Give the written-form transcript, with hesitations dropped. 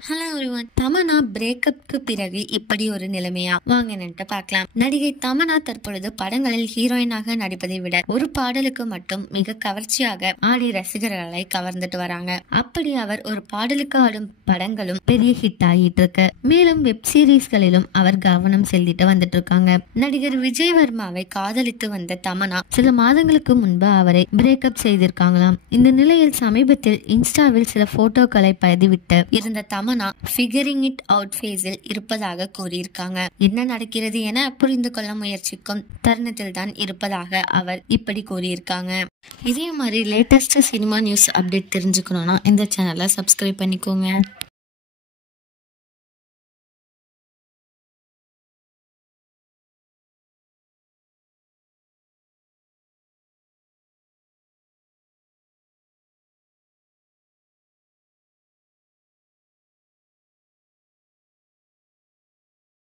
Hello everyone. Tamannaah பிரேக்கப்க்கு பிறகு இப்படி ஒரு நிலைமையா வாங்கன்னு பார்க்கலாம். நடிகை தமன்னா தற்பொழுது படங்களில் ஹீரோயினாக நடிப்பதை விட ஒரு பாடலுக்கு மட்டும் மிக கவர்ச்சியாக ஆடி ரசிகர்களை கவர்ந்துட்டு வராங்க. அப்படி அவர் ஒரு பாடலுக்கு ஆடும் படங்களும் பெரிய ஹிட் ஆகிட்டு இருக்கு. மேலும் வெப் சீரிஸ்களிலும் அவர் கவனம் செலுத்திட்டு வந்துட்டு இருக்காங்க. நடிகர் விஜய் வர்மாவை காதலித்து வந்த தமன்னா சில மாதங்களுக்கு முன்பு அவரை பிரேக்கப் செய்திருக்காங்களாம். இந்த நிலையில் சமீபத்தில் இன்ஸ்டாவில் சில போட்டோக்களை பதிவிட்டு இருந்த தமன்னா ஃபிகரிங் இட் அவுட் ஃபேஸில் இருப்பதாக கூறியிருக்காங்க. என்ன நடக்கிறது என புரிந்து கொள்ள முயற்சிக்கும் தருணத்தில் தான் இருப்பதாக அவர் இப்படி கூறியிருக்காங்க. இதே மாதிரி லேட்டஸ்ட் சினிமா நியூஸ் அப்டேட் தெரிஞ்சுக்கணும்னா இந்த சேனலை சப்ஸ்கிரைப் பண்ணிக்கோங்க.